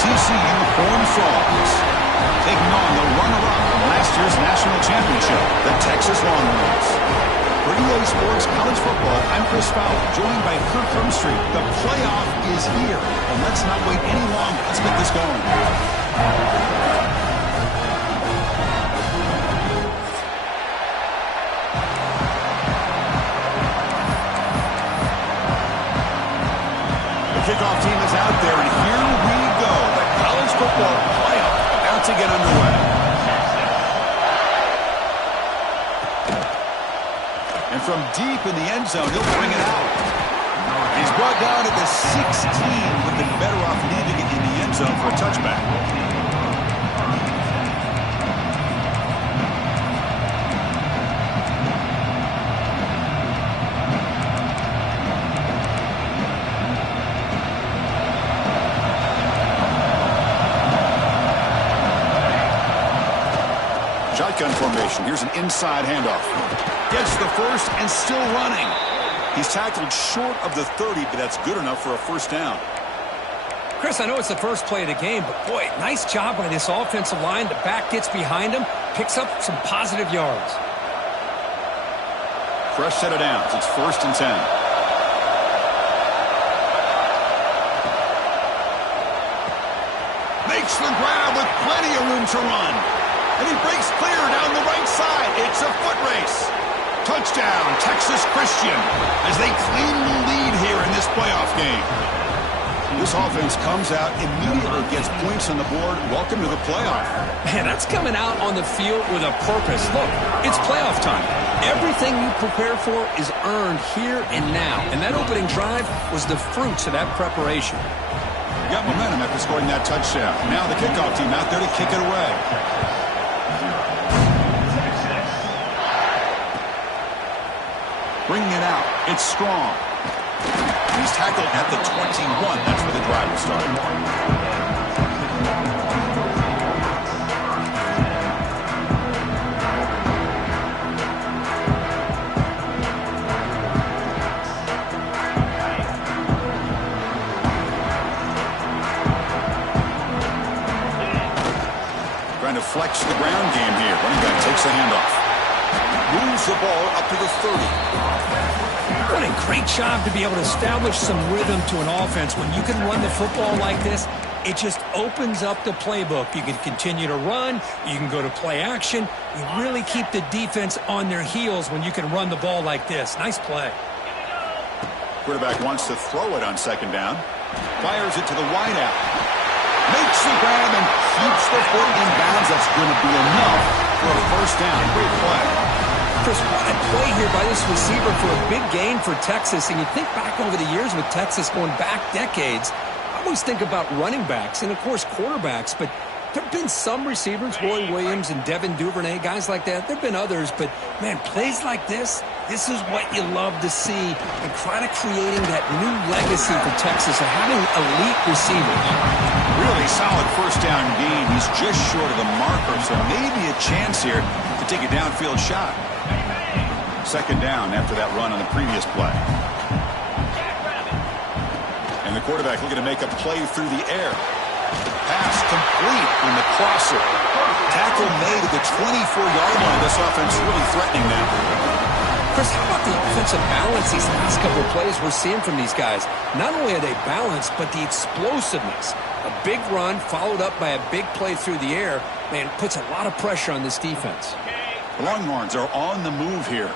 TCU Horned Frogs, taking on the runner-up from last year's national championship, the Texas Longhorns. For EA Sports College Football, I'm Chris Fowler, joined by Kirk Hermstreet. The playoff is here, and let's not wait any longer. Let's get this going. The kickoff team is out there, and here we go. The college football playoff about to get underway. And from deep in the end zone, he'll bring it out. He's brought down at the 16. Would have been better off leaving it in the end zone for a touchback. Shotgun formation. Here's an inside handoff. Gets the first and still running. He's tackled short of the 30, but that's good enough for a first down. Chris, I know it's the first play of the game, but boy, nice job by this offensive line. The back gets behind him, picks up some positive yards. Fresh set of downs. It's 1st and 10. Makes the grab with plenty of room to run. And he breaks clear down the right side. It's a foot race. Touchdown, Texas Christian, as they claim the lead here in this playoff game. This offense comes out, immediately gets points on the board. Welcome to the playoff. Man, that's coming out on the field with a purpose. Look, it's playoff time. Everything you prepare for is earned here and now. And that opening drive was the fruits of that preparation. Got momentum after scoring that touchdown. Now the kickoff team out there to kick it away. Bringing it out. It's Strong. He's tackled at the 21. That's where the drive will start. Trying to flex the ground game here. Running back takes the handoff. Moves the ball up to the 30. What a great job to be able to establish some rhythm to an offense. When you can run the football like this, it just opens up the playbook. You can continue to run. You can go to play action. You really keep the defense on their heels when you can run the ball like this. Nice play. Quarterback wants to throw it on 2nd down. Fires it to the wideout. Makes the grab and keeps the foot in bounds. That's going to be enough for a first down. Great play. Chris, what a play here by this receiver for a big gain for Texas. And you think back over the years with Texas going back decades, I always think about running backs and, of course, quarterbacks. But there have been some receivers, Roy Williams and Devin Duvernay, guys like that. There have been others. But, man, plays like this is what you love to see. And kind of creating that new legacy for Texas of having elite receivers. Really solid first down gain. He's just short of the marker, so maybe a chance here to take a downfield shot. 2nd down after that run on the previous play. And the quarterback looking to make a play through the air. Pass complete on the crosser. Tackle made at the 24-yard line. This offense really threatening now. Chris, how about the offensive balance these last couple of plays we're seeing from these guys? Not only are they balanced, but the explosiveness. A big run followed up by a big play through the air, man, puts a lot of pressure on this defense. The Longhorns are on the move here.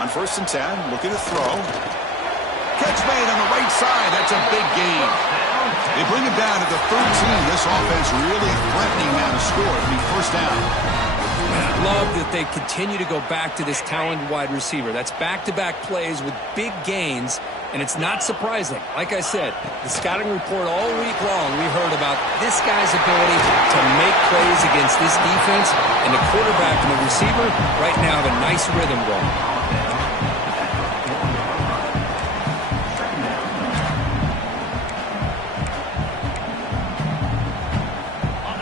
On 1st and 10, looking to throw. Catch made on the right side. That's a big gain. They bring him down to the 13. This offense really threatening now to score. It'll be 1st down. And I love that they continue to go back to this talented wide receiver. That's back-to-back plays with big gains, and it's not surprising. Like I said, the scouting report all week long, we heard about this guy's ability to make plays against this defense, and the quarterback and the receiver right now have a nice rhythm going.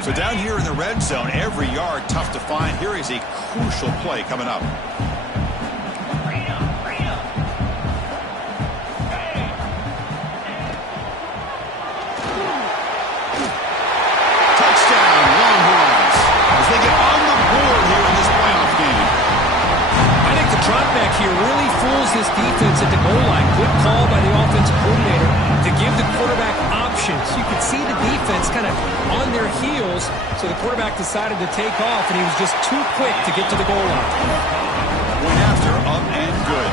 So down here in the red zone, every yard tough to find. Here is a crucial play coming up. good call by the offensive coordinator to give the quarterback options. You could see the defense kind of on their heels, so the quarterback decided to take off, and he was just too quick to get to the goal line. Went after, up and good.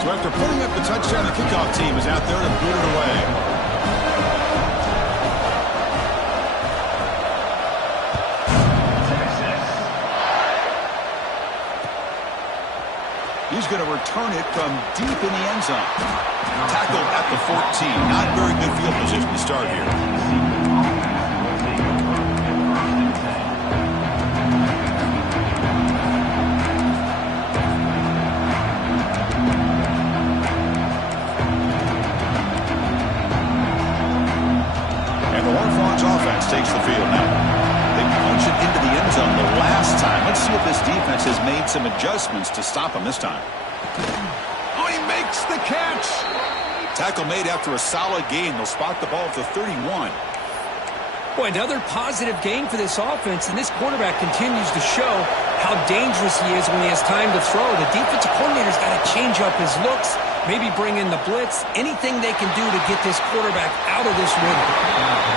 So after putting up the touchdown, the kickoff team is out there to boot it away. He's going to return it from deep in the end zone. Tackled at the 14. Not very good field position to start here. And the Horned Frogs offense takes the field now. They punch it into the end zone the last time. Let's see if this defense has made some adjustments to stop him this time. Oh, he makes the catch. Tackle made after a solid gain. They'll spot the ball at the 31. Boy, another positive gain for this offense, and this quarterback continues to show how dangerous he is when he has time to throw. The defensive coordinator's got to change up his looks, maybe bring in the blitz, anything they can do to get this quarterback out of this rhythm.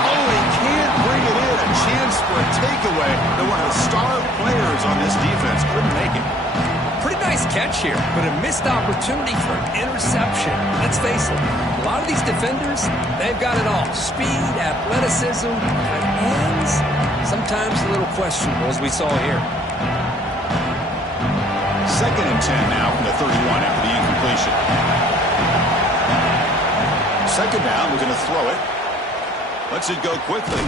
Oh, he can't bring it in. A chance for a takeaway. They're one of the star players on this defense. Couldn't make it. Pretty nice catch here, but a missed opportunity for an interception. Let's face it, a lot of these defenders, they've got it all. Speed, athleticism, and hands, sometimes a little questionable, as we saw here. 2nd and 10 now from the 31 after the incompletion. 2nd down, we're going to throw it. Lets it go quickly.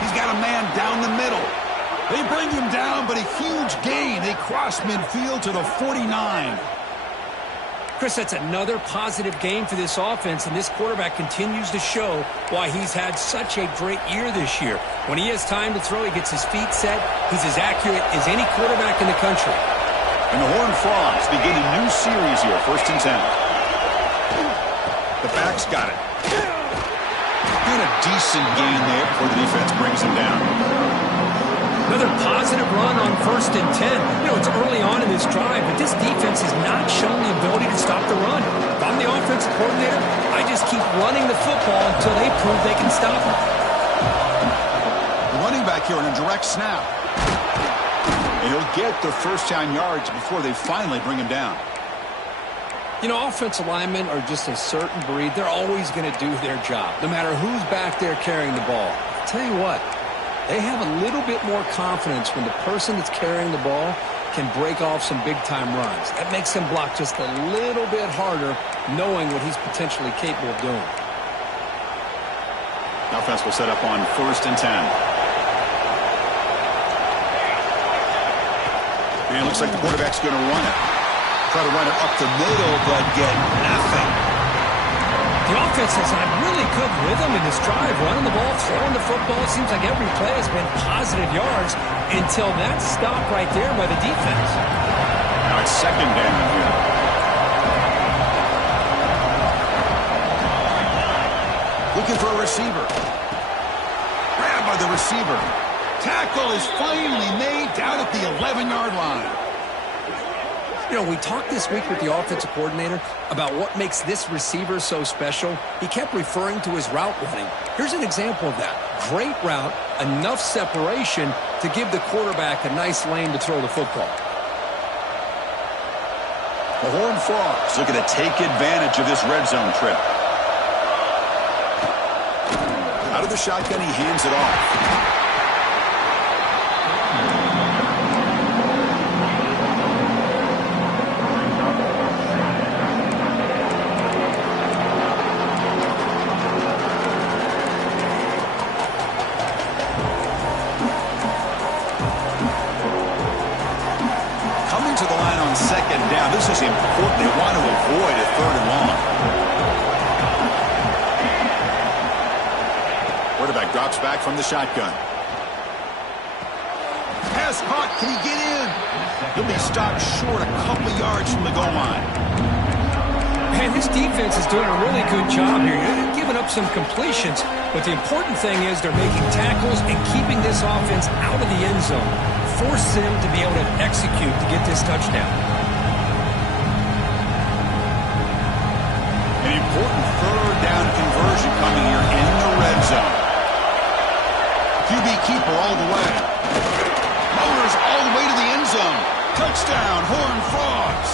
He's got a man down the middle. They bring him down, but a huge gain. They cross midfield to the 49. Chris, that's another positive game for this offense, and this quarterback continues to show why he's had such a great year this year. When he has time to throw, he gets his feet set. He's as accurate as any quarterback in the country. And the Horned Frogs begin a new series here, 1st and 10. The back's got it. And a decent gain there before the defense brings him down. Another positive run on 1st and 10. You know, it's early on in this drive, but this defense has not shown the ability to stop the run. If I'm the offensive coordinator, I just keep running the football until they prove they can stop it. The running back here in a direct snap. And he'll get the first down yards before they finally bring him down. You know, offensive linemen are just a certain breed. They're always going to do their job, no matter who's back there carrying the ball. I'll tell you what, they have a little bit more confidence when the person that's carrying the ball can break off some big-time runs. That makes him block just a little bit harder, knowing what he's potentially capable of doing. The offense will set up on 1st and 10. And it looks like the quarterback's going to run it. Try to run it up the middle, but get nothing. The offense has had really good rhythm in this drive, running the ball, throwing the football. It seems like every play has been positive yards until that stop right there by the defense. Now it's 2nd down here. Looking for a receiver. Grabbed by the receiver. Tackle is finally made down at the 11-yard line. You know, we talked this week with the offensive coordinator about what makes this receiver so special. He kept referring to his route running. Here's an example of that. Great route, enough separation to give the quarterback a nice lane to throw the football. The Horned Frogs looking to take advantage of this red zone trip. Out of the shotgun, he hands it off. This is important. They want to avoid a 3rd and long. Quarterback drops back from the shotgun. Pass caught. Can he get in? He'll be stopped short a couple of yards from the goal line. Man, this defense is doing a really good job here. They're giving up some completions, but the important thing is they're making tackles and keeping this offense out of the end zone. Force them to be able to execute to get this touchdown. important third down conversion coming here in the red zone. QB keeper all the way. Motors all the way to the end zone. Touchdown, Horned Frogs.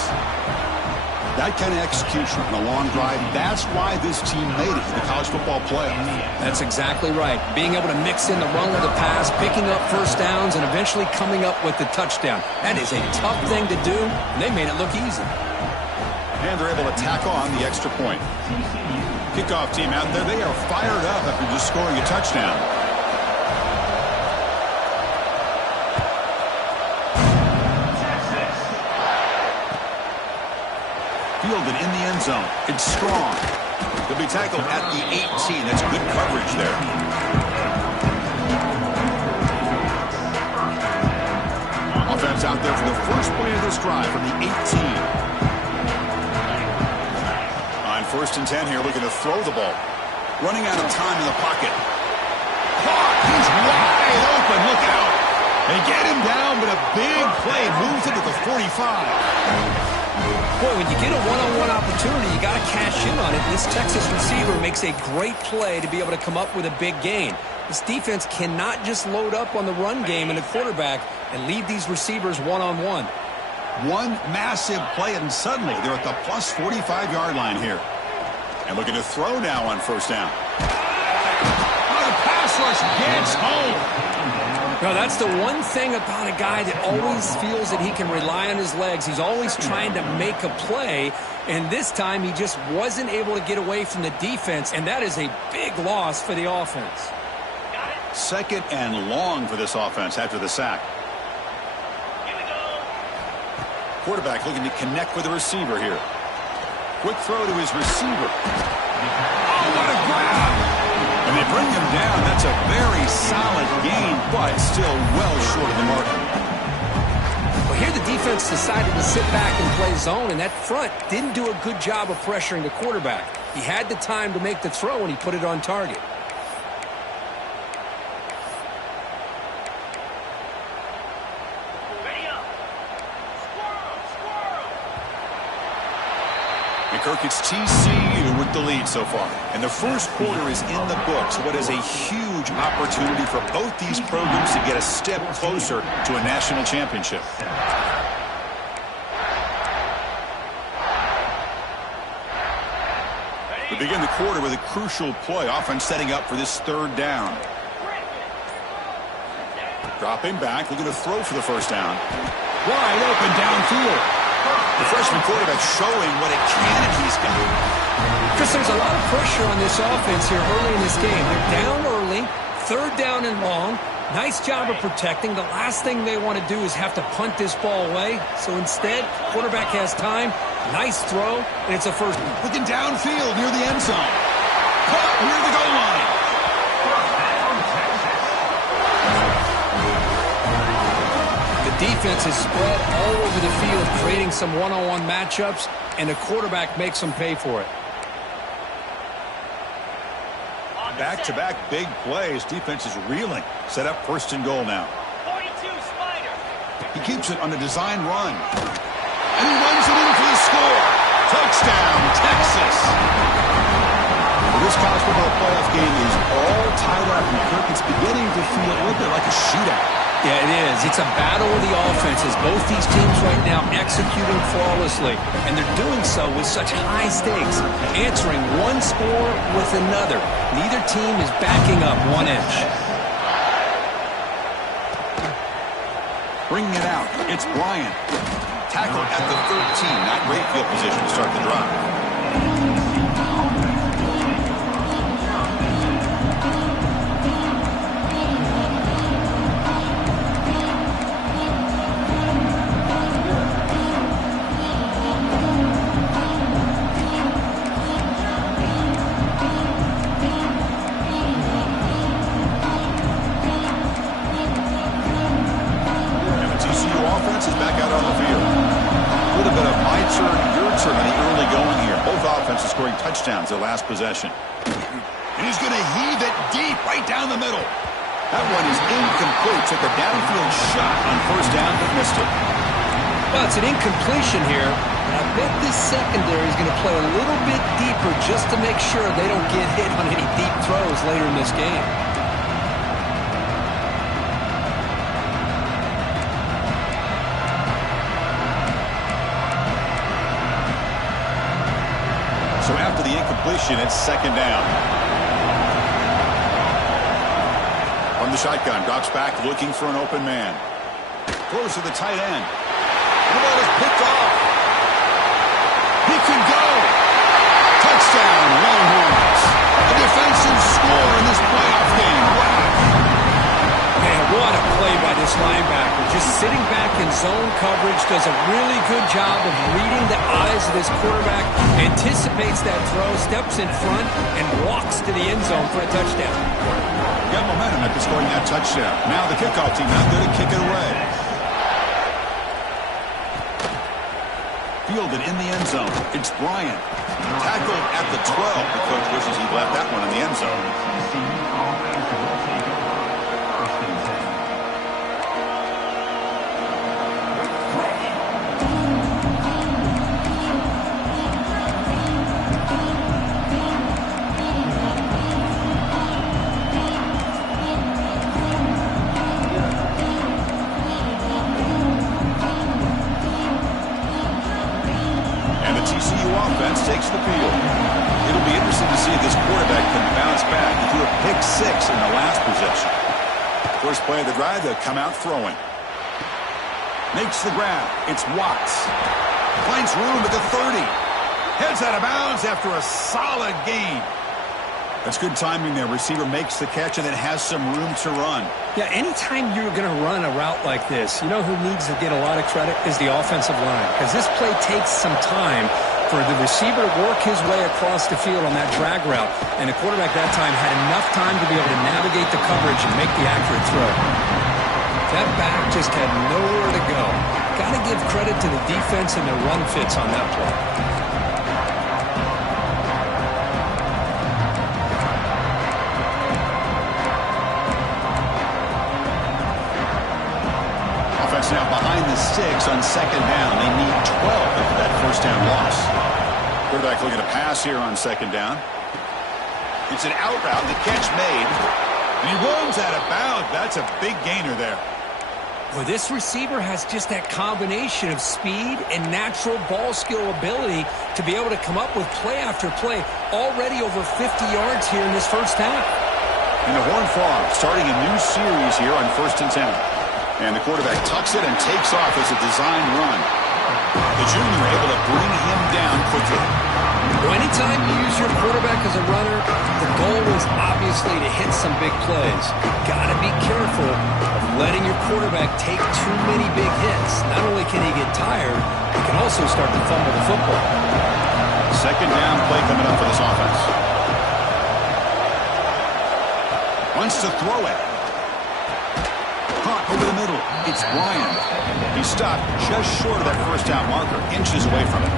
That kind of execution on a long drive, that's why this team made it to the college football playoff. That's exactly right. Being able to mix in the run with the pass, picking up first downs, and eventually coming up with the touchdown. That is a tough thing to do, and they made it look easy. And they're able to tack on the extra point. Kickoff team out there, they are fired up after just scoring a touchdown. Fielded in the end zone. It's strong. He'll be tackled at the 18. That's good coverage there. Offense out there for the first play of this drive from the 18. On 1st and 10 here, looking to throw the ball. Running out of time in the pocket. Caught. He's wide open. Look out. They get him down, but a big play moves him to the 45. Boy, when you get a one-on-one opportunity, you got to cash in on it. This Texas receiver makes a great play to be able to come up with a big gain. This defense cannot just load up on the run game and the quarterback and leave these receivers one-on-one. One massive play, and suddenly they're at the plus 45-yard line here. And looking to throw now on 1st down. Oh, the pass rush gets home. No, that's the one thing about a guy that always feels that he can rely on his legs. He's always trying to make a play, and this time he just wasn't able to get away from the defense, and that is a big loss for the offense. 2nd and long for this offense after the sack. Quarterback looking to connect with the receiver here. Quick throw to his receiver. Oh, what a grab! And they bring him down. That's a very solid gain, but still well short of the mark. Well, here the defense decided to sit back and play zone, and that front didn't do a good job of pressuring the quarterback. He had the time to make the throw, and he put it on target. It's TCU with the lead so far. And the first quarter is in the books. What is a huge opportunity for both these programs to get a step closer to a national championship. We begin the quarter with a crucial play. Offense setting up for this 3rd down. Dropping back, looking to throw for the 1st down. Wide open downfield. The freshman quarterback showing what a cannon he's got. Chris, there's a lot of pressure on this offense here early in this game. They're down early, 3rd down and long. Nice job of protecting. The last thing they want to do is have to punt this ball away. So instead, quarterback has time. Nice throw, and it's a 1st. Looking downfield near the end zone. Caught near the goal line. Defense is spread all over the field, creating some one-on-one matchups, and the quarterback makes them pay for it. Back-to-back big plays. Defense is reeling. Set up 1st and goal now. 42 Spider. He keeps it on a design run. And he runs it in for the score. Touchdown, Texas. This college football playoff game is all tied up, and Kirk, it's beginning to feel a little bit like a shootout. Yeah, it is. It's a battle of the offenses. Both these teams right now executing flawlessly, and they're doing so with such high stakes, answering one score with another. Neither team is backing up 1 inch. Bringing it out, it's Bryant. Tackled at the 13. Not great field position to start the drive. Touchdowns their last possession. And he's going to heave it deep right down the middle. That one is incomplete. Took a downfield shot on 1st down, but missed it. Well, it's an incompletion here. bet this secondary is going to play a little bit deeper just to make sure they don't get hit on any deep throws later in this game. So after the incompletion, it's second down. From the shotgun, drops back looking for an open man. Throws to the tight end. The ball is picked off. He can go. Touchdown, Longhorns. A defensive score in this playoff game. Wow. Man, what a play by this linebacker. Just sitting back in zone coverage, does a really good job of reading the eyes of this quarterback, anticipates that throw, steps in front, and walks to the end zone for a touchdown. Got momentum after scoring that touchdown. Now the kickoff team out there to kick it away. Fielded in the end zone. It's Bryant. Tackled at the 12. The coach wishes he'd left that one in the end zone. Takes the field. It'll be interesting to see if this quarterback can bounce back. He threw a pick six in the last possession. First play of the drive, they'll come out throwing. Makes the grab. It's Watts. Finds room at the 30. Heads out of bounds after a solid gain. That's good timing there. Receiver makes the catch and then has some room to run. Yeah, anytime you're going to run a route like this, you know who needs to get a lot of credit is the offensive line. Because this play takes some time for the receiver to work his way across the field on that drag route. And the quarterback that time had enough time to be able to navigate the coverage and make the accurate throw. That back just had nowhere to go. Got to give credit to the defense and their run fits on that play. Offense now behind the 6 on second down. They need 12 after that first down loss. Quarterback looking to pass here on second down. It's an out route. The catch made. And he runs out of bounds. That's a big gainer there. Well, this receiver has just that combination of speed and natural ball skill ability to be able to come up with play after play. Already over 50 yards here in this first half. And the Horned Frogs starting a new series here on 1st and 10. And the quarterback tucks it and takes off as a design run. The junior able to bring him down quickly. Well, anytime you use your quarterback as a runner, the goal is obviously to hit some big plays. Got to be careful of letting your quarterback take too many big hits. Not only can he get tired, he can also start to fumble the football. Second down play coming up for this offense. Wants to throw it. Caught over the middle. It's Bryant. He stopped just short of that first down marker, inches away from it.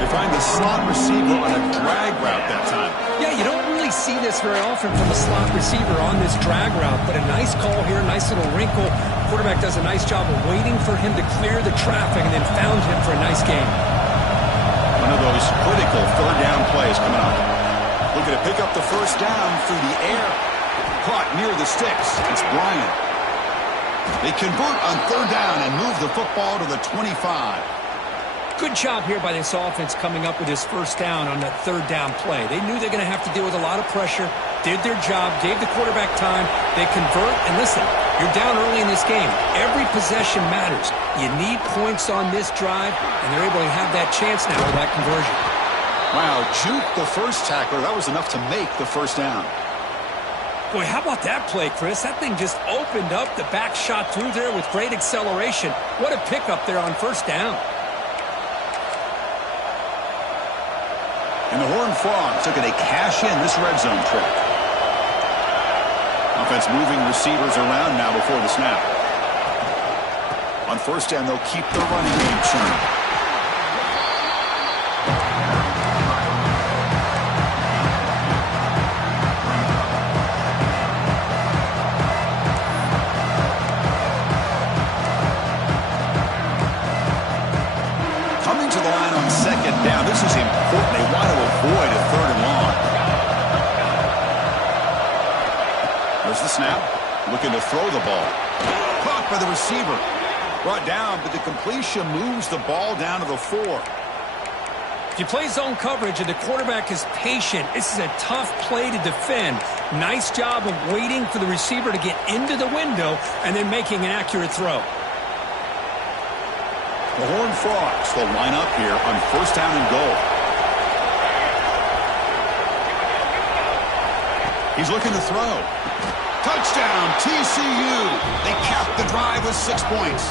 They find the slot receiver on a drag route that time. Yeah, you don't really see this very often from a slot receiver on this drag route, but a nice call here, nice little wrinkle. Quarterback does a nice job of waiting for him to clear the traffic and then found him for a nice gain. One of those critical third down plays coming up. Looking to pick up the first down through the air. Caught near the sticks. It's Bryant. They convert on third down and move the football to the 25. Good job here by this offense coming up with his first down on that third down play. They knew they're going to have to deal with a lot of pressure, did their job, gave the quarterback time. They convert, and listen, you're down early in this game. Every possession matters. You need points on this drive, and they're able to have that chance now with that conversion. Wow, juke the first tackler. That was enough to make the first down. Boy, how about that play, Chris? That thing just opened up. The back shot through there with great acceleration. What a pickup there on first down. And the Horned Frogs looking to cash in this red zone trip. Offense moving receivers around now before the snap. On first down, they'll keep the running game churning. Coming to second down. This is important. They want to avoid a 3rd and long. There's the snap. Looking to throw the ball. Caught by the receiver. Brought down, but the completion moves the ball down to the 4. If you play zone coverage and the quarterback is patient, this is a tough play to defend. Nice job of waiting for the receiver to get into the window and then making an accurate throw. The Horned Frogs will line up here on 1st down and goal. He's looking to throw. Touchdown, TCU. They capped the drive with 6 points.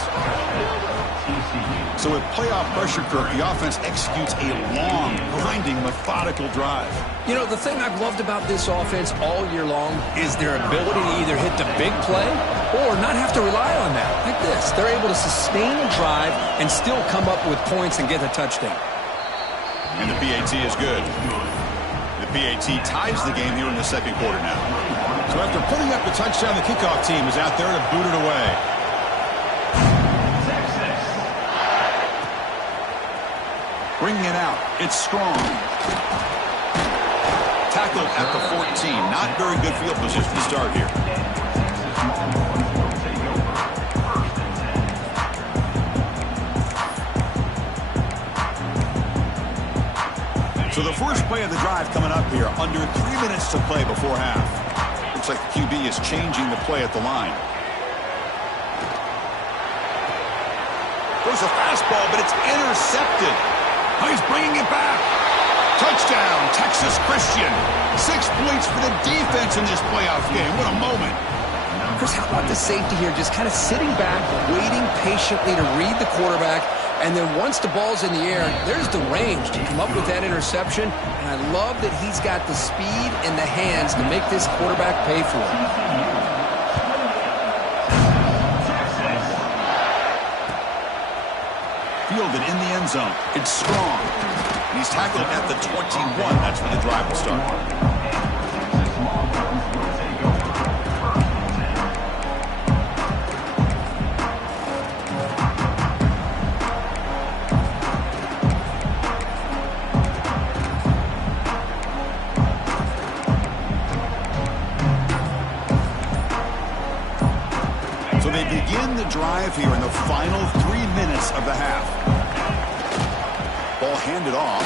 So with playoff pressure curve, the offense executes a long, grinding, methodical drive. You know, the thing I've loved about this offense all year long is their ability to either hit the big play or not have to rely on that. Like this, they're able to sustain a drive and still come up with points and get a touchdown. And the PAT is good. The PAT ties the game here in the 2nd quarter now. So after putting up the touchdown, the kickoff team is out there to boot it away. Bringing it out. It's strong. Tackled at the 14. Not very good field position to start here. So the first play of the drive coming up here. Under 3 minutes to play before half. Looks like the QB is changing the play at the line. There's a fastball, but it's intercepted. Oh, he's bringing it back. Touchdown, Texas Christian. 6 points for the defense in this playoff game. What a moment. Chris, how about the safety here? Just kind of sitting back, waiting patiently to read the quarterback. And then once the ball's in the air, there's the range to come up with that interception. And I love that he's got the speed and the hands to make this quarterback pay for it. Fielded in the end zone. It's strong. He's tackled at the 21. That's when the drive will start. So they begin the drive here in the final 3 minutes of the half. Ball handed off.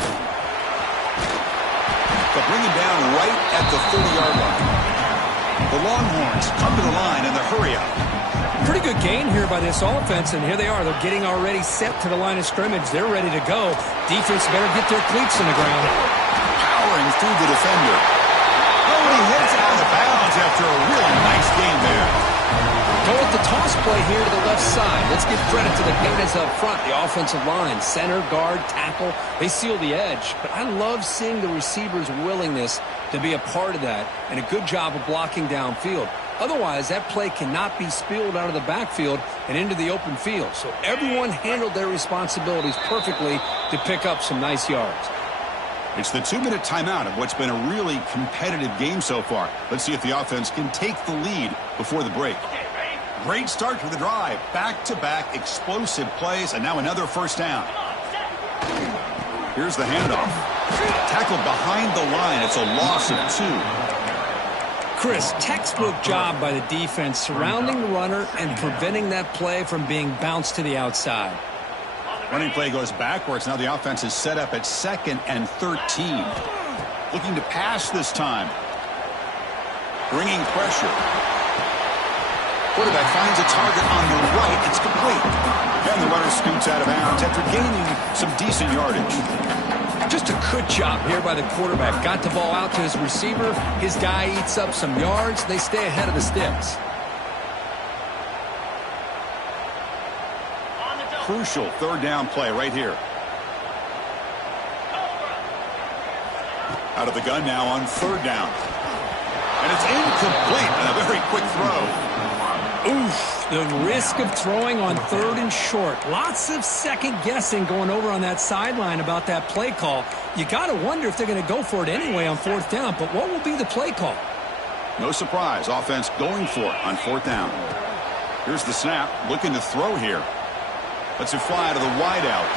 But bring him down right at the 30-yard line. The Longhorns come to the line in the hurry-up. Pretty good gain here by this offense, and here they are. They're getting already set to the line of scrimmage. They're ready to go. Defense better get their cleats in the ground. Powering through the defender. Oh, and he heads out of bounds after a really nice game there. Go with the toss play here to the left side. Let's give credit to the guys up front, the offensive line, center, guard, tackle. They seal the edge. But I love seeing the receiver's willingness to be a part of that and a good job of blocking downfield. Otherwise, that play cannot be spilled out of the backfield and into the open field. So everyone handled their responsibilities perfectly to pick up some nice yards. It's the 2-minute timeout of what's been a really competitive game so far. Let's see if the offense can take the lead before the break. Great start to the drive. Back-to-back explosive plays, and now another first down. Here's the handoff. Tackled behind the line. It's a loss of 2. Chris, textbook job by the defense surrounding the runner and preventing that play from being bounced to the outside. Running play goes backwards. Now the offense is set up at 2nd and 13. Looking to pass this time. Bringing pressure. Quarterback finds a target on the right. It's complete. And the runner scoots out of bounds after gaining some decent yardage. Just a good job here by the quarterback. Got the ball out to his receiver. His guy eats up some yards. They stay ahead of the sticks. Crucial 3rd down play right here. Out of the gun now on 3rd down. And it's incomplete and a very quick throw. Oof, the risk of throwing on 3rd and short. Lots of second guessing going over on that sideline about that play call. You got to wonder if they're going to go for it anyway on 4th down, but what will be the play call? No surprise, offense going for it on 4th down. Here's the snap, looking to throw here. Lets it fly to the wideout.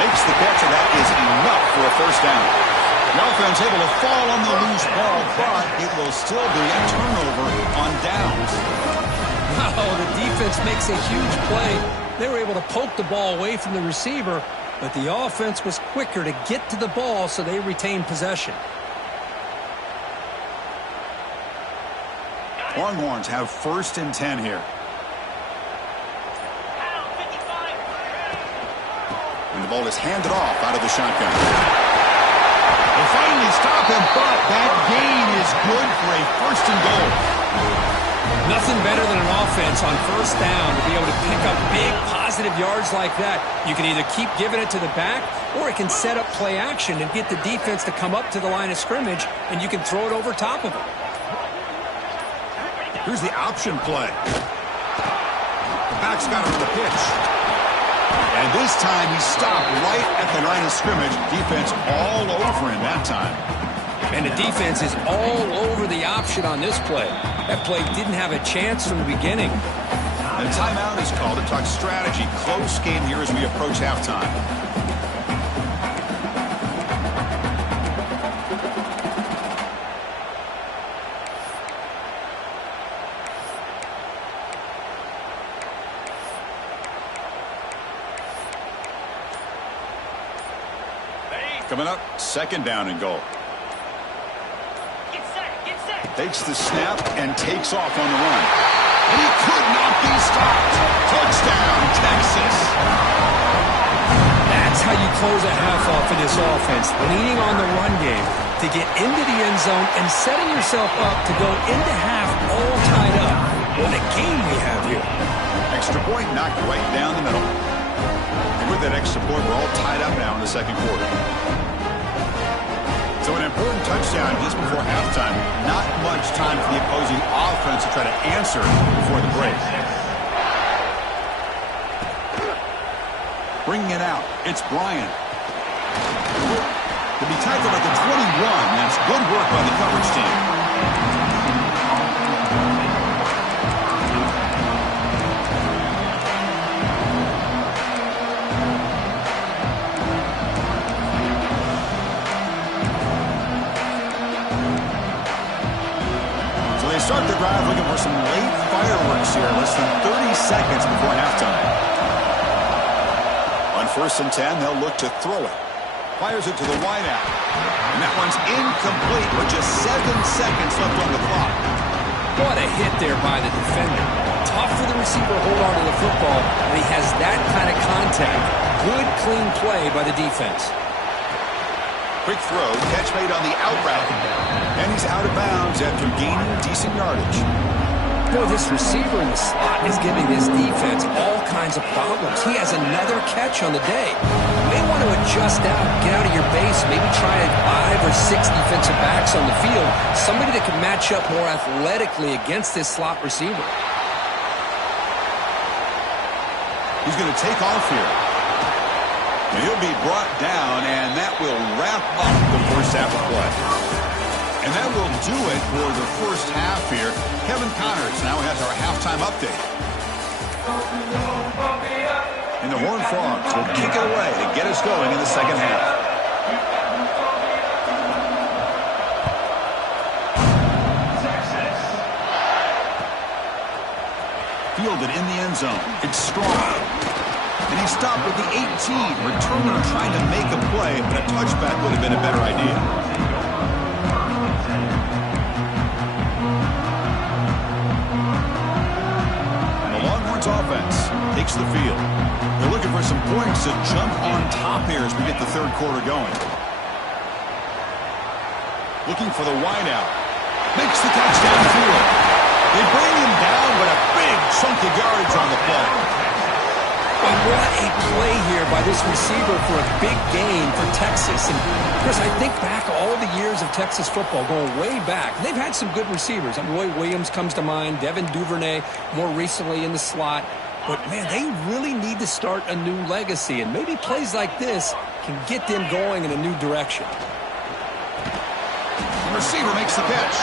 Makes the catch, and that is enough first down. The offense able to fall on the loose ball, but it will still be a turnover on downs. Oh, the defense makes a huge play. They were able to poke the ball away from the receiver, but the offense was quicker to get to the ball, so they retained possession. Longhorns have 1st and 10 here. And the ball is handed off out of the shotgun. They finally stop him, but that gain is good for a 1st and goal. Nothing better than an offense on 1st down to be able to pick up big positive yards like that. You can either keep giving it to the back, or it can set up play action and get the defense to come up to the line of scrimmage, and you can throw it over top of them. Here's the option play. The back's got him on the pitch. And this time he stopped right at the line of scrimmage. Defense all over him that time. And the defense is all over the option on this play. That play didn't have a chance from the beginning. And a timeout is called to talk strategy. Close game here as we approach halftime. Coming up, 2nd down and goal. Get set. Takes the snap and takes off on the run. And he could not be stopped. Touchdown, Texas. That's how you close a half off of this offense, leaning on the run game to get into the end zone and setting yourself up to go into half all tied up. What a game we have here. Extra point knocked right down the middle. And with that extra point, we're all tied up now in the 2nd quarter. So an important touchdown just before halftime. Not much time for the opposing offense to try to answer before the break. Bringing it out, it's Bryant. To be tackled at the 21, that's good work by the coverage team. Start the drive looking for some late fireworks here. Less than 30 seconds before halftime. On 1st and 10, they'll look to throw it. Fires it to the wideout. And that one's incomplete with just 7 seconds left on the clock. What a hit there by the defender. Tough for the receiver to hold on to the football, and he has that kind of contact. Good, clean play by the defense. Quick throw, catch made on the out route. And he's out of bounds after gaining decent yardage. Boy, this receiver in the slot is giving this defense all kinds of problems. He has another catch on the day. You may want to adjust out, get out of your base, maybe try 5 or 6 defensive backs on the field. Somebody that can match up more athletically against this slot receiver. He's going to take off here. And he'll be brought down, and that will wrap up the first half of play. And that will do it for the first half here. Kevin Connors now has our halftime update. And the Horned Frogs will kick it away to get us going in the 2nd half. Fielded in the end zone. It's Strong. And he stopped with the 18. Returner trying to make a play, but a touchback would have been a better idea. And the Longhorns offense takes the field. They're looking for some points to jump on top here as we get the 3rd quarter going. Looking for the wideout. Makes the touchdown field. They bring him down, but a big chunk of yardage on the play. And what a play here by this receiver for a big gain for Texas. And, Chris, I think back all the years of Texas football, going way back. They've had some good receivers. Roy Williams comes to mind, Devin Duvernay more recently in the slot. But, man, they really need to start a new legacy. And maybe plays like this can get them going in a new direction. The receiver makes the catch.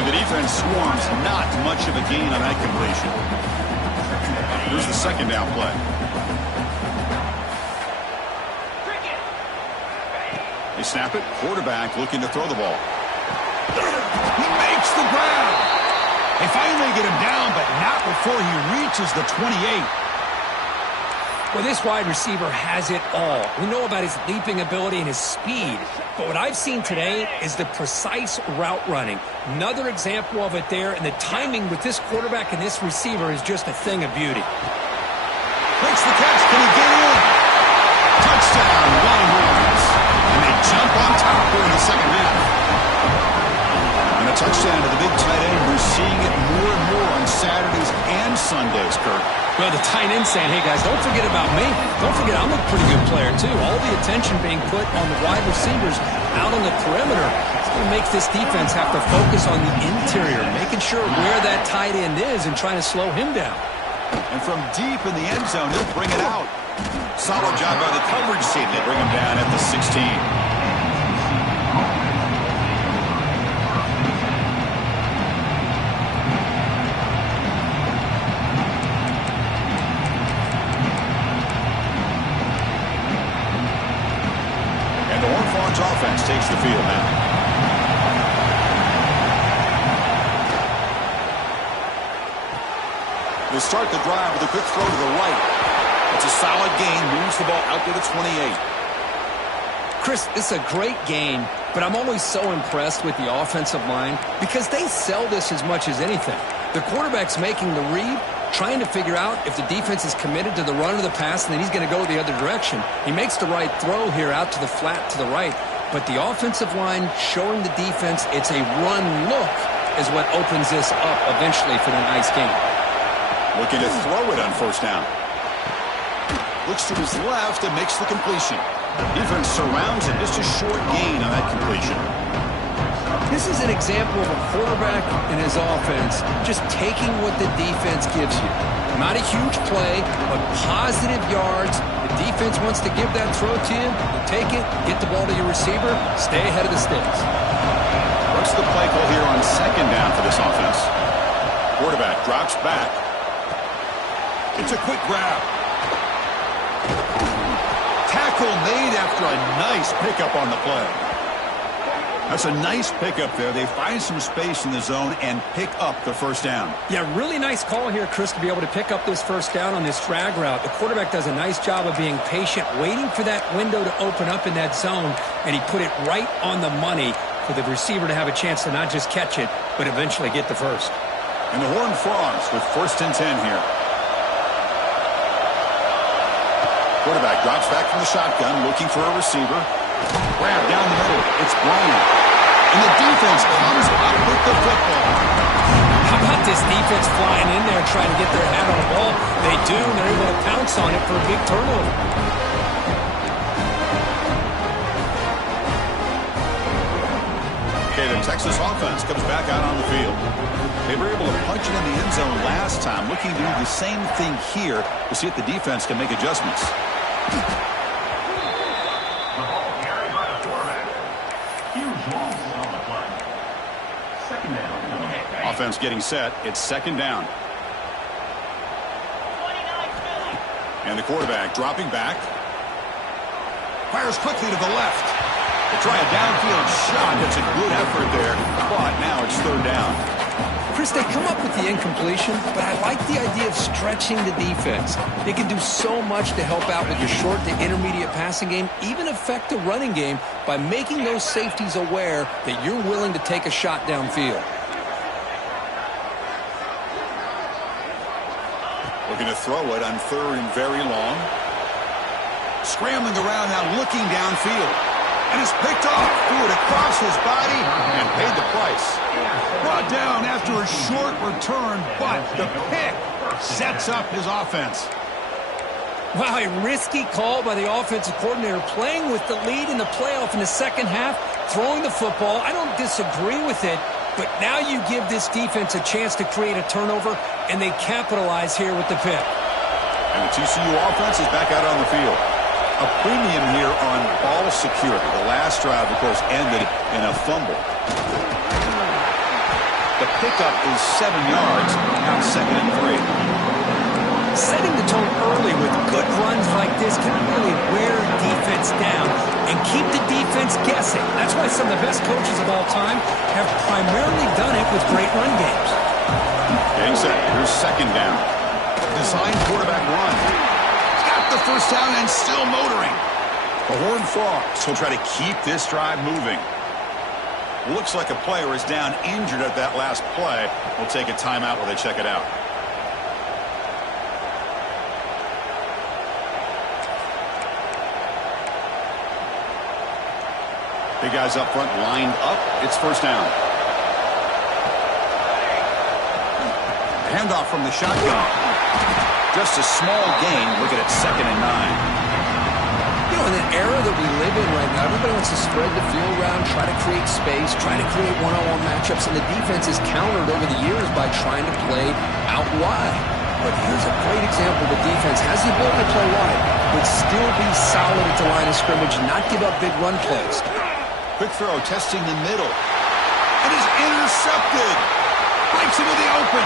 And the defense swarms. Not much of a gain on that completion. Here's the 2nd down play. They snap it. Quarterback looking to throw the ball. He makes the grab. They finally get him down, but not before he reaches the 28. Well, this wide receiver has it all. We know about his leaping ability and his speed. But what I've seen today is the precise route running. Another example of it there, and the timing with this quarterback and this receiver is just a thing of beauty. Makes the catch. Can he get in? Touchdown, Longhorns. And they jump on top here in the second half. And a touchdown to the big tight end. We're seeing it more and more on Saturdays and Sundays, Kirk. Well, the tight end saying, hey, guys, don't forget about me. Don't forget I'm a pretty good player, too. All the attention being put on the wide receivers out on the perimeter. It's going to make this defense have to focus on the interior, making sure where that tight end is and trying to slow him down. And from deep in the end zone, they'll bring it out. Solid job by the coverage team. They bring him down at the 16. Offense takes the field now. They start the drive with a quick throw to the right. It's a solid gain, moves the ball out to the 28. Chris, this is a great game, but I'm always so impressed with the offensive line because they sell this as much as anything. The quarterback's making the read, trying to figure out if the defense is committed to the run or the pass, and then he's going to go the other direction. He makes the right throw here out to the flat to the right, but the offensive line showing the defense it's a run look is what opens this up eventually for the nice game. Looking to throw it on first down. Looks to his left and makes the completion. Defense surrounds it. Just a short gain on that completion. This is an example of a quarterback and his offense just taking what the defense gives you. Not a huge play, but positive yards. The defense wants to give that throw to you. You take it, get the ball to your receiver, stay ahead of the sticks. What's the play call here on second down for this offense? Quarterback drops back. It's a quick grab. Tackle made after a nice pickup on the play. That's a nice pickup there. They find some space in the zone and pick up the first down. Yeah, really nice call here, Chris, to be able to pick up this first down on this drag route. The quarterback does a nice job of being patient, waiting for that window to open up in that zone, and he put it right on the money for the receiver to have a chance to not just catch it, but eventually get the first. And the Horned Frogs with 1st and 10 here. Quarterback drops back from the shotgun, looking for a receiver. Grab down the middle. It's Bryant. And the defense comes up with the football. How about this defense flying in there trying to get their hat on the ball? They do, and they're able to pounce on it for a big turnover. Okay, the Texas offense comes back out on the field. They were able to punch it in the end zone last time, looking to do the same thing here to see if the defense can make adjustments. Offense getting set. It's second down. And the quarterback dropping back. Fires quickly to the left. They try a downfield shot. That's a good effort there. But now it's third down. Chris, they come up with the incompletion, but I like the idea of stretching the defense. They can do so much to help out with your short to intermediate passing game, even affect the running game by making those safeties aware that you're willing to take a shot downfield. Looking to throw it on third and very long. Scrambling around now, looking downfield. And it's picked off. Threw it across his body and paid the price. Brought down after a short return, but the pick sets up his offense. Wow, a risky call by the offensive coordinator, playing with the lead in the playoff in the second half, throwing the football. I don't disagree with it, but now you give this defense a chance to create a turnover, and they capitalize here with the pick. And the TCU offense is back out on the field. A premium here on ball security. The last drive, of course, ended in a fumble. The pickup is 7 yards, now 2nd and 3. Setting the tone early with good runs like this can really wear defense down and keep the defense guessing. That's why some of the best coaches of all time have primarily done it with great run games. Getting set. Here's second down. Designed quarterback run. Got the first down and still motoring. The Horned Frogs will try to keep this drive moving. Looks like a player is down injured at that last play. We'll take a timeout while they check it out. Big guys up front lined up. It's first down. Handoff from the shotgun. Just a small gain. Looking at 2nd and 9. You know, in an era that we live in right now, everybody wants to spread the field around, try to create space, try to create one-on-one matchups, and the defense is countered over the years by trying to play out wide. But here's a great example of a defense has the ability to play wide, but still be solid at the line of scrimmage, not give up big run plays. Quick throw, testing the middle. It is intercepted. Breaks into the open.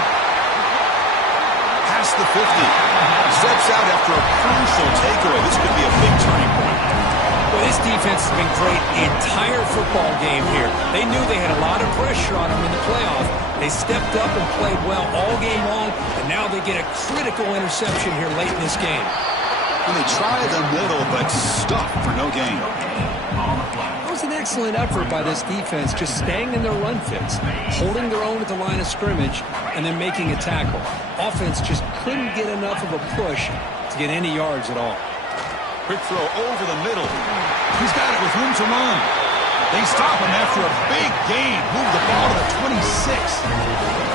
Past the 50. Steps out after a crucial takeaway. This could be a big turning point. Well, this defense has been great the entire football game here. They knew they had a lot of pressure on them in the playoff. They stepped up and played well all game long, and now they get a critical interception here late in this game. And they try the middle, but stuffed for no gain. It was an excellent effort by this defense, just staying in their run fits, holding their own at the line of scrimmage, and then making a tackle. Offense just couldn't get enough of a push to get any yards at all. Quick throw over the middle. He's got it with room to run. They stop him after a big gain. Move the ball to the 26.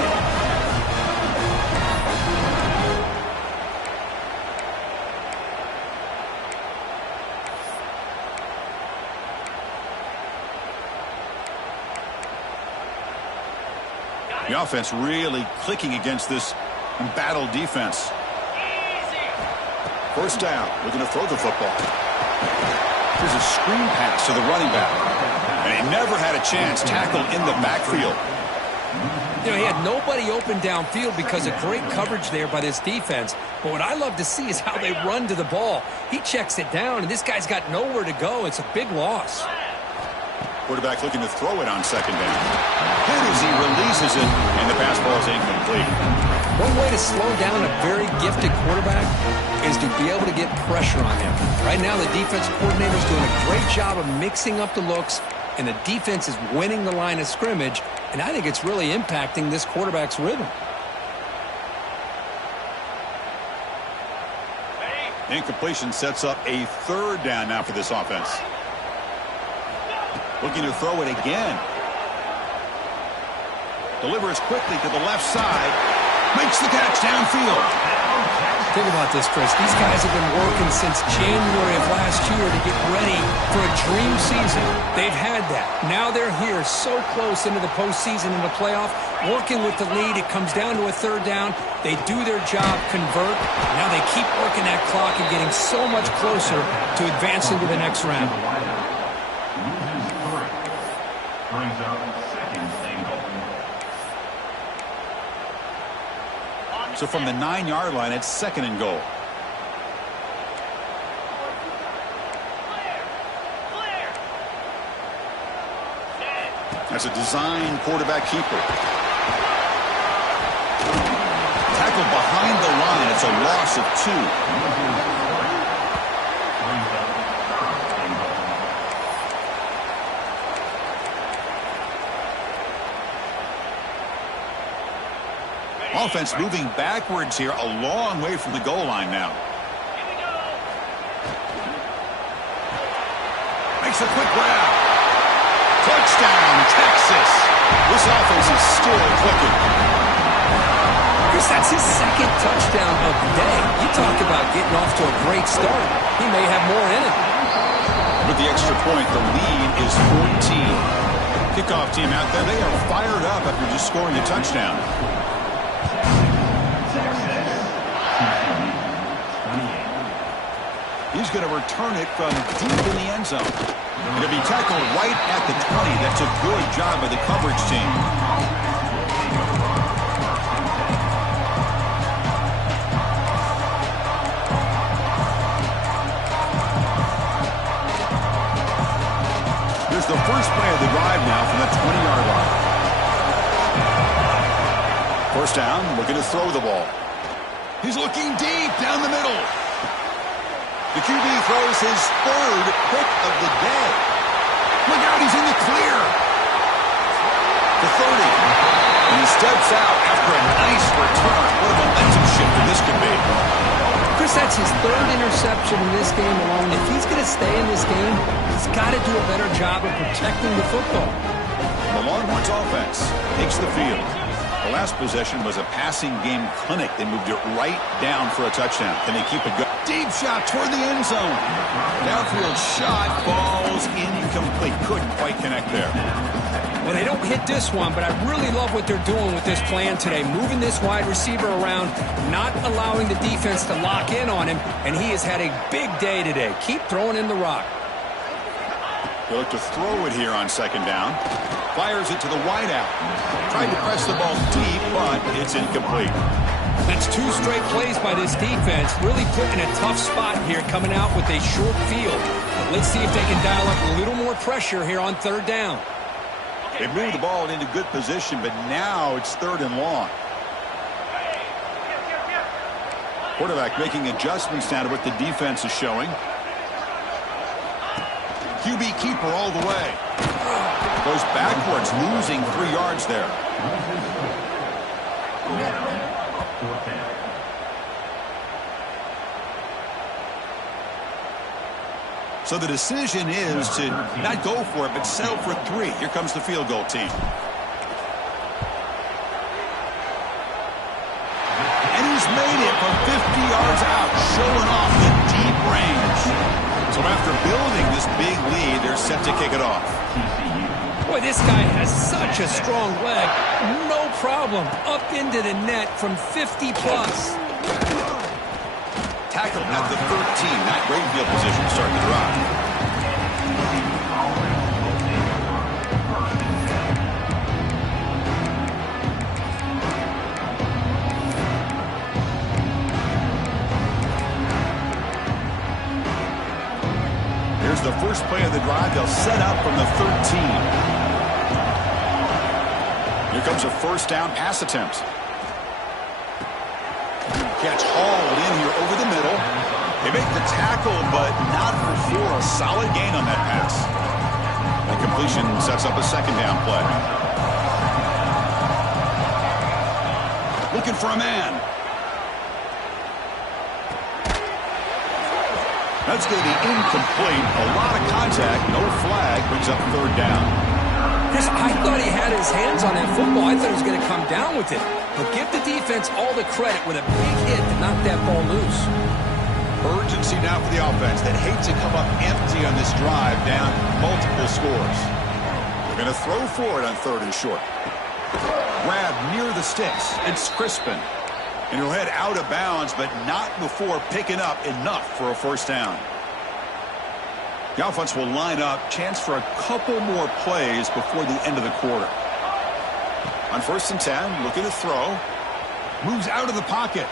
The offense really clicking against this embattled defense. First down, looking to throw the football. Here's a screen pass to the running back. And he never had a chance tackled in the backfield. You know, he had nobody open downfield because of great coverage there by this defense. But what I love to see is how they run to the ball. He checks it down, and this guy's got nowhere to go. It's a big loss. Quarterback looking to throw it on second down. Hit as he releases it, and the pass ball is incomplete. One way to slow down a very gifted quarterback is to be able to get pressure on him. Right now, the defense coordinator is doing a great job of mixing up the looks, and the defense is winning the line of scrimmage, and I think it's really impacting this quarterback's rhythm. Incompletion sets up a third down now for this offense. Looking to throw it again. Delivers quickly to the left side. Makes the catch downfield. Think about this, Chris. These guys have been working since January of last year to get ready for a dream season. They've had that. Now they're here so close into the postseason and the playoff, working with the lead. It comes down to a third down. They do their job, convert. Now they keep working that clock and getting so much closer to advancing to the next round. So from the 9-yard line, it's second and goal. That's a design quarterback keeper. Tackled behind the line. It's a loss of 2. Offense moving backwards here, a long way from the goal line now. Makes a quick grab. Touchdown, Texas. This offense is still clicking. Chris, that's his second touchdown of the day. You talk about getting off to a great start. He may have more in it. With the extra point, the lead is 14. Kickoff team out there, they are fired up after just scoring a touchdown. He's going to return it from deep in the end zone. Going to be tackled right at the 20. That's a good job by the coverage team. Here's the first play of the drive now from the 20-yard line. First down, looking to throw the ball. He's looking deep down the middle. The QB throws his third pick of the day. Look out, he's in the clear. The 30. And he steps out after a nice return. What a momentum shifter this could be. Chris, that's his third interception in this game alone. If he's going to stay in this game, he's got to do a better job of protecting the football. The Longhorns offense takes the field. The last possession was a passing game clinic. They moved it right down for a touchdown. Can they keep it going? Deep shot toward the end zone. Downfield shot falls incomplete. Couldn't quite connect there. Well, they don't hit this one, but I really love what they're doing with this plan today. Moving this wide receiver around, not allowing the defense to lock in on him, and he has had a big day today. Keep throwing in the rock. He'll look to throw it here on second down. Fires it to the wideout. Tried to press the ball deep, but it's incomplete. That's two straight plays by this defense. Really put in a tough spot here, coming out with a short field. But let's see if they can dial up a little more pressure here on third down. They moved the ball into good position, but now it's third and long. Quarterback making adjustments now to what the defense is showing. QB keeper all the way. Goes backwards, losing 3 yards there. So the decision is to not go for it, but settle for 3. Here comes the field goal team. And he's made it from 50 yards out, showing off the deep range. So after building this big lead, they're set to kick it off. Boy, this guy has such a strong leg. No problem. Up into the net from 50 plus. Tackled at the 13. Not great field position to start the drive. Here's the first play of the drive. They'll set up from the 13. Here comes a first down pass attempt. Catch hauled in here over the middle. They make the tackle, but not before a solid gain on that pass. The completion sets up a second down play. Looking for a man. That's going to be incomplete. A lot of contact. No flag. Brings up third down. Chris, I thought he had his hands on that football. I thought he was going to come down with it. But give the defense all the credit with a big hit to knock that ball loose. Urgency now for the offense that hates to come up empty on this drive, down multiple scores. They're going to throw for it on third and short. Grab near the sticks. It's Crispin. And he'll head out of bounds, but not before picking up enough for a first down. The offense will line up. Chance for a couple more plays before the end of the quarter. On 1st and 10, looking to throw. Moves out of the pocket.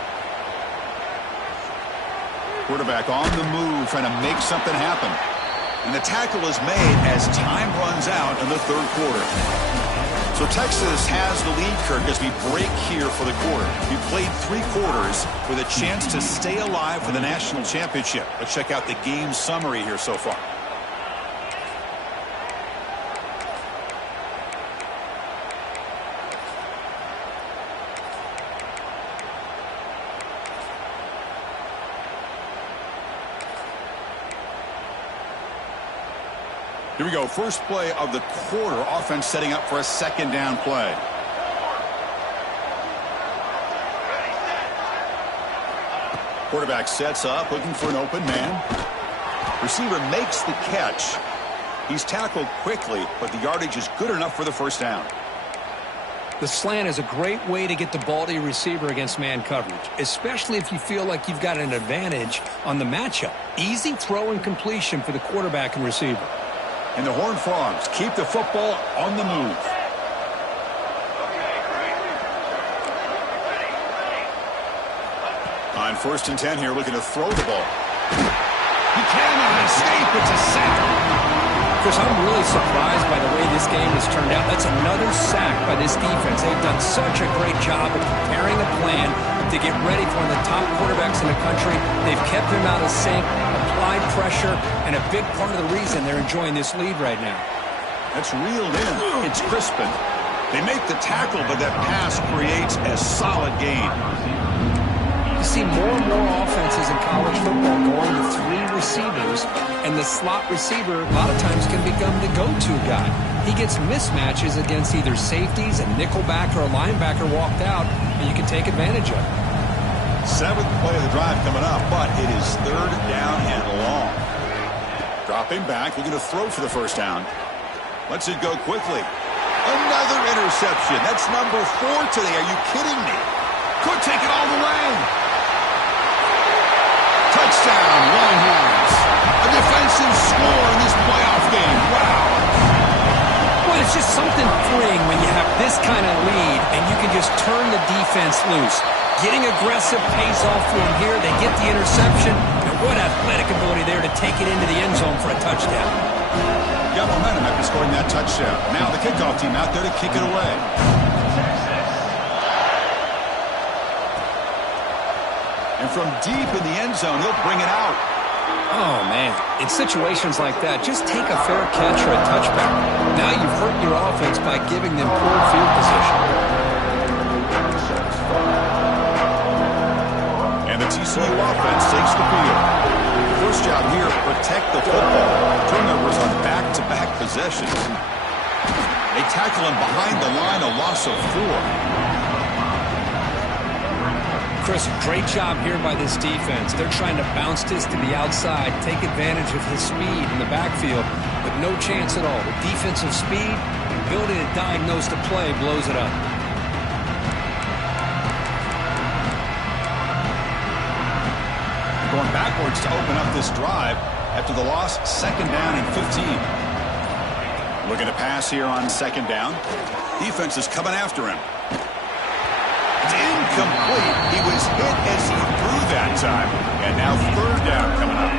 Quarterback on the move, trying to make something happen. And the tackle is made as time runs out in the third quarter. So Texas has the lead, Kirk, as we break here for the quarter. We played 3 quarters with a chance to stay alive for the national championship. Let's check out the game summary here so far. Here we go. First play of the quarter. Offense setting up for a second down play. Quarterback sets up, looking for an open man. Receiver makes the catch. He's tackled quickly, but the yardage is good enough for the first down. The slant is a great way to get the ball to your receiver against man coverage, especially if you feel like you've got an advantage on the matchup. Easy throw and completion for the quarterback and receiver. And the Horned Frogs keep the football on the move. On 1st and 10 here, looking to throw the ball. He cannot escape. It's a sack. Chris, I'm really surprised by the way this game has turned out. That's another sack by this defense. They've done such a great job of preparing a plan to get ready for one of the top quarterbacks in the country. They've kept him out of sync, applied pressure, and a big part of the reason they're enjoying this lead right now. That's reeled in. It's crispin. They make the tackle, but that pass creates a solid gain. You see more and more offenses in college football going to 3 receivers, and the slot receiver a lot of times can become the go-to guy. He gets mismatches against either safeties, a nickelback, or a linebacker walked out, and you can take advantage of it. 7th play of the drive coming up, but it is 3rd down and long. Dropping back, looking to throw for the first down. Lets it go quickly. Another interception. That's number 4 today. Are you kidding me? Could take it all the way. Touchdown, Longhorns. A defensive score in this playoff game. Wow. Well, it's just something freeing when you have this kind of lead and you can just turn the defense loose. Getting aggressive pays off for them here. They get the interception. And what athletic ability there to take it into the end zone for a touchdown. Got momentum after scoring that touchdown. Now the kickoff team out there to kick it away. And from deep in the end zone, he'll bring it out. Oh, man. In situations like that, just take a fair catch or a touchback. Now you've hurt your offense by giving them poor field position. And the TCU offense takes the field. First job here, protect the football. Turnovers on back-to-back possessions. They tackle him behind the line, a loss of 4. Chris, great job here by this defense. They're trying to bounce this to the outside, take advantage of his speed in the backfield, but no chance at all. The defensive speed, ability to diagnose the play, blows it up. Going backwards to open up this drive after the loss, 2nd down and 15. Looking to pass here on 2nd down. Defense is coming after him. It's incomplete. He was hit as he threw that time. And now 3rd down coming up.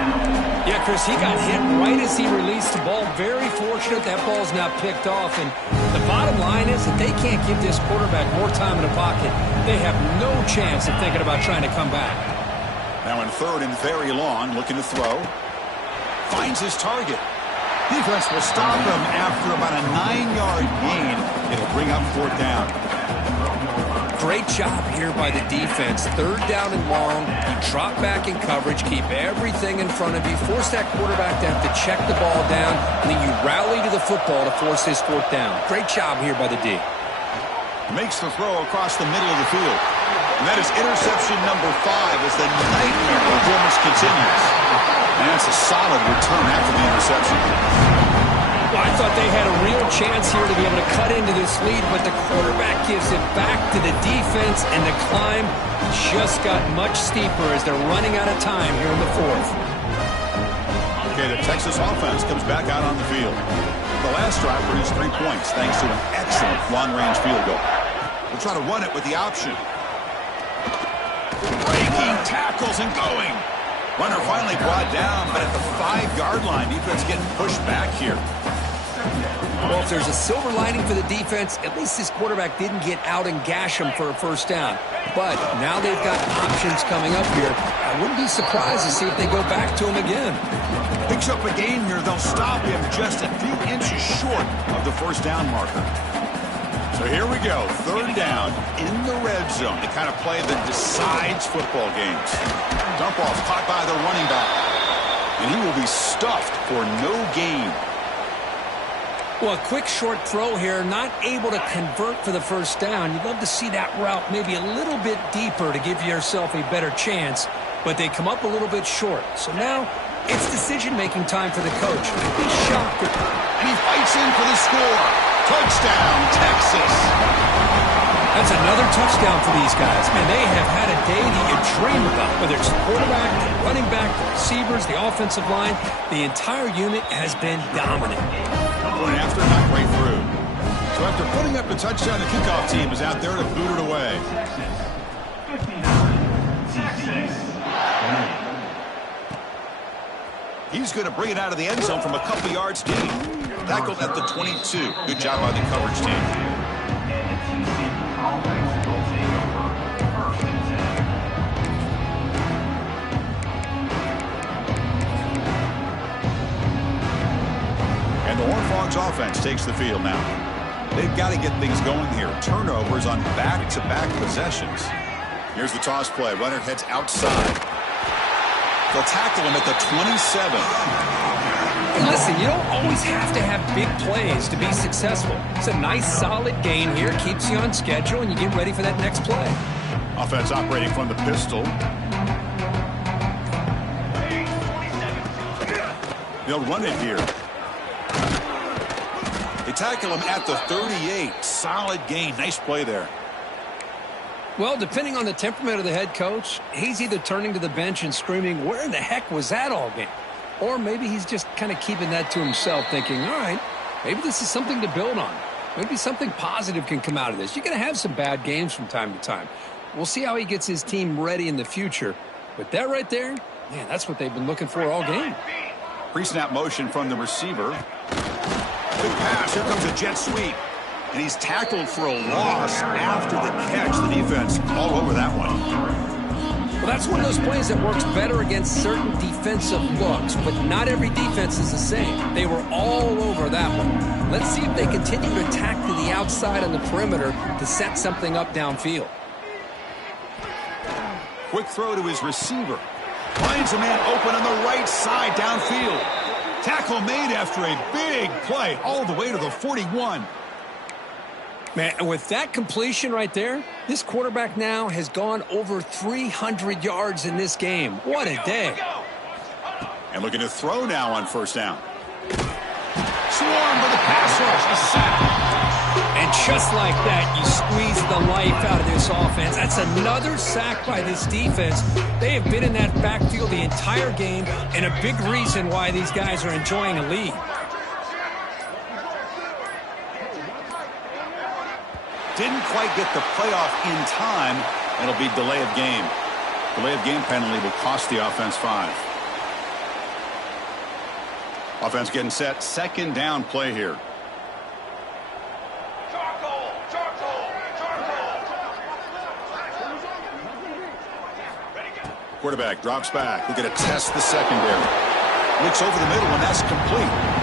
Yeah, Chris, he got hit right as he released the ball. Very fortunate that ball's not picked off. And the bottom line is that they can't give this quarterback more time in the pocket. They have no chance of thinking about trying to come back. Now in 3rd and very long, looking to throw. Finds his target. Defense will stop him after about a 9-yard gain. It'll bring up 4th down. Great job here by the defense. 3rd down and long. You drop back in coverage, keep everything in front of you, force that quarterback to have to check the ball down, and then you rally to the football to force his 4th down. Great job here by the D. Makes the throw across the middle of the field. And that is interception number 5 as the nightmare performance continues. And that's a solid return after the interception. Well, I thought they had a real chance here to be able to cut into this lead, but the quarterback gives it back to the defense, and the climb just got much steeper as they're running out of time here in the 4th. Okay, the Texas offense comes back out on the field. The last drive produced 3 points thanks to an excellent long-range field goal. We'll try to run it with the option. Breaking tackles and going. Runner finally brought down, but at the 5-yard line, defense getting pushed back here. Well, if there's a silver lining for the defense, at least this quarterback didn't get out and gash him for a 1st down. But now they've got options coming up here. I wouldn't be surprised to see if they go back to him again. Picks up a gain here. They'll stop him just a few inches short of the 1st down marker. So here we go, 3rd down in the red zone. The kind of play that decides football games. Dump off caught by the running back. And he will be stuffed for no gain. Well, a quick short throw here, not able to convert for the 1st down. You'd love to see that route maybe a little bit deeper to give yourself a better chance, but they come up a little bit short. So now it's decision-making time for the coach. I'd be shocked. And he fights in for the score. Touchdown, Texas. That's another touchdown for these guys. Man, they have had a day that you dream about, whether it's the quarterback, the running back, the receivers, the offensive line. The entire unit has been dominant. Going after, not right through. So after putting up the touchdown, the kickoff team is out there to boot it away. He's going to bring it out of the end zone from a couple yards deep. Tackled at the 22. Good job by the coverage team. And the Horned Frogs offense takes the field now. They've got to get things going here. Turnovers on back-to-back possessions. Here's the toss play. Runner heads outside. They'll tackle him at the 27. Listen, you don't always have to have big plays to be successful. It's a nice, solid gain here. Keeps you on schedule, and you get ready for that next play. Offense operating from the pistol. They'll run it here. They tackle him at the 38. Solid gain. Nice play there. Well, depending on the temperament of the head coach, he's either turning to the bench and screaming, where in the heck was that all game? Or maybe he's just kind of keeping that to himself, thinking, all right, maybe this is something to build on. Maybe something positive can come out of this. You're going to have some bad games from time to time. We'll see how he gets his team ready in the future. But that right there, man, that's what they've been looking for all game. Pre-snap motion from the receiver. Good pass. Here comes a jet sweep. And he's tackled for a loss after the catch. The defense all over that one. Well, that's one of those plays that works better against certain defensive looks, but not every defense is the same. They were all over that one. Let's see if they continue to attack to the outside on the perimeter to set something up downfield. Quick throw to his receiver. Finds a man open on the right side downfield. Tackle made after a big play all the way to the 41. Man, and with that completion right there, this quarterback now has gone over 300 yards in this game. What a day. And looking to throw now on first down. Swarm for the pass rush. He's sacked. And just like that, you squeeze the life out of this offense. That's another sack by this defense. They have been in that backfield the entire game, and a big reason why these guys are enjoying a lead. Didn't quite get the playoff in time. It'll be delay of game. Delay of game penalty will cost the offense 5. Offense getting set. Second down play here. Quarterback drops back. We're going to test the secondary. Looks over the middle, and that's complete.